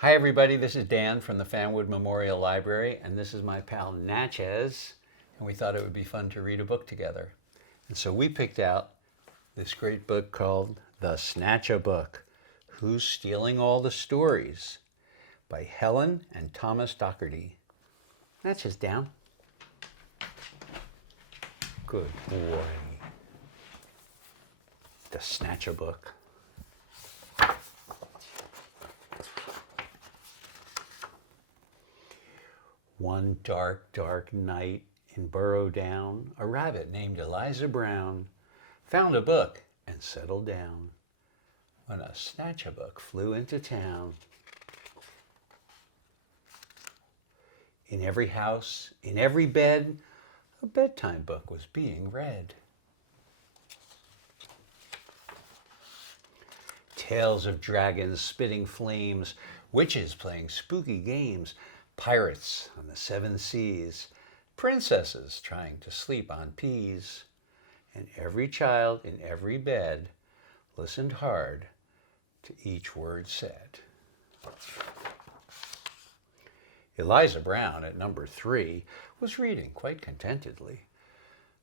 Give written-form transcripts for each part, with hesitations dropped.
Hi everybody, this is Dan from the Fanwood Memorial Library, and this is my pal Natchez, and we thought it would be fun to read a book together. And so we picked out this great book called The Snatch Book, Who's Stealing All the Stories by Helen and Thomas Doherty. Natchez, down. Good boy. The Snatch Book. One dark, dark night in Burrow Down, a rabbit named Eliza Brown found a book and settled down when a snatch-a-book flew into town. In every house, in every bed, a bedtime book was being read. Tales of dragons spitting flames, witches playing spooky games, pirates on the seven seas, princesses trying to sleep on peas. And every child in every bed listened hard to each word said. Eliza Brown at number 3 was reading quite contentedly.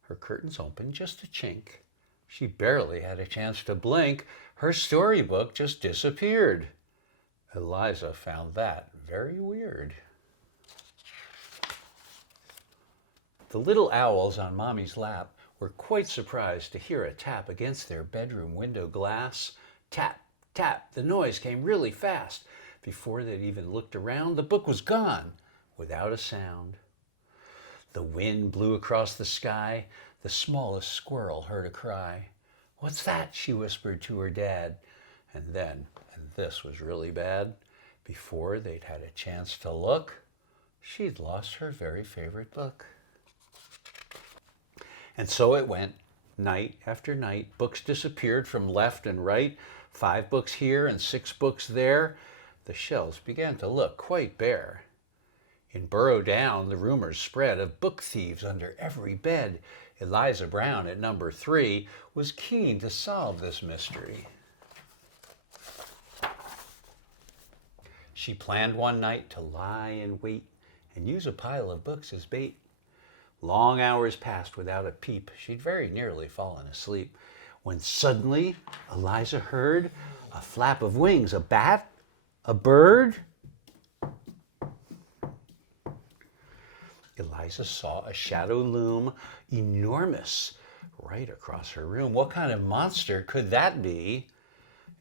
Her curtains opened just a chink. She barely had a chance to blink. Her storybook just disappeared. Eliza found that very weird. The little owls on Mommy's lap were quite surprised to hear a tap against their bedroom window glass. Tap, tap, the noise came really fast. Before they'd even looked around, the book was gone without a sound. The wind blew across the sky. The smallest squirrel heard a cry. "What's that?" she whispered to her dad. And then, and this was really bad, before they'd had a chance to look, she'd lost her very favorite book. And so it went, night after night. Books disappeared from left and right, 5 books here and 6 books there. The shelves began to look quite bare. In Burrow Down, the rumors spread of book thieves under every bed. Eliza Brown at number 3 was keen to solve this mystery. She planned one night to lie in wait and use a pile of books as bait. Long hours passed without a peep. She'd very nearly fallen asleep when suddenly Eliza heard a flap of wings. A bat? A bird? Eliza saw a shadow loom, enormous, right across her room. What kind of monster could that be?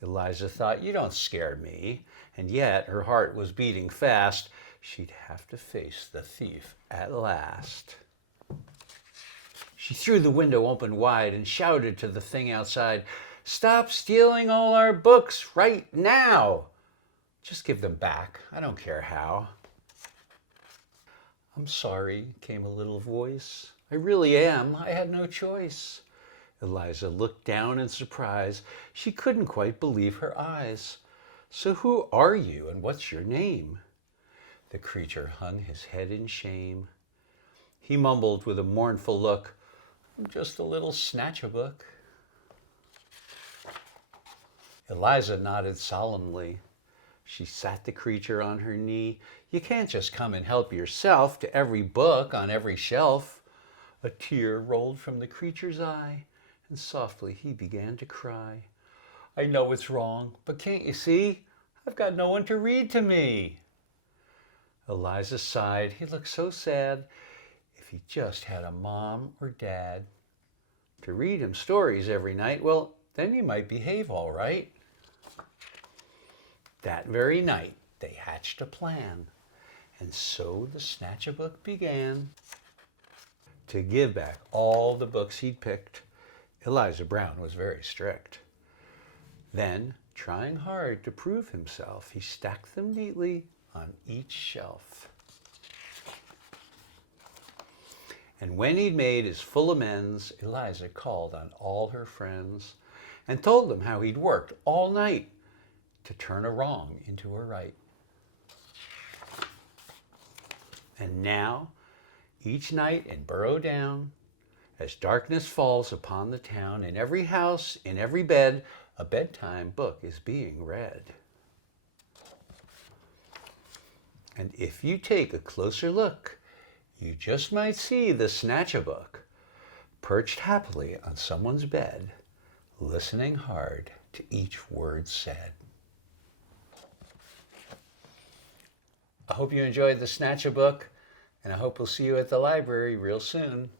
Eliza thought, "You don't scare me." And yet her heart was beating fast. She'd have to face the thief at last. She threw the window open wide and shouted to the thing outside, "Stop stealing all our books right now! Just give them back. I don't care how." "I'm sorry," came a little voice. "I really am. I had no choice." Eliza looked down in surprise. She couldn't quite believe her eyes. "So who are you and what's your name?" The creature hung his head in shame. He mumbled with a mournful look, "I'm just a little snatch-a-book." Eliza nodded solemnly. She sat the creature on her knee. "You can't just come and help yourself to every book on every shelf." A tear rolled from the creature's eye, and softly he began to cry. "I know it's wrong, but can't you see? I've got no one to read to me." Eliza sighed. He looked so sad. If he just had a mom or dad to read him stories every night, well, then he might behave all right. That very night, they hatched a plan, and so the Snatch-a-Book began. To give back all the books he'd picked, Eliza Brown was very strict. Then, trying hard to prove himself, he stacked them neatly on each shelf. And when he'd made his full amends, Eliza called on all her friends and told them how he'd worked all night to turn a wrong into a right. And now, each night in Burrow Down, as darkness falls upon the town, in every house, in every bed, a bedtime book is being read. And if you take a closer look, you just might see the Snatch-a-book perched happily on someone's bed, listening hard to each word said. I hope you enjoyed the Snatch-a-book, and I hope we'll see you at the library real soon.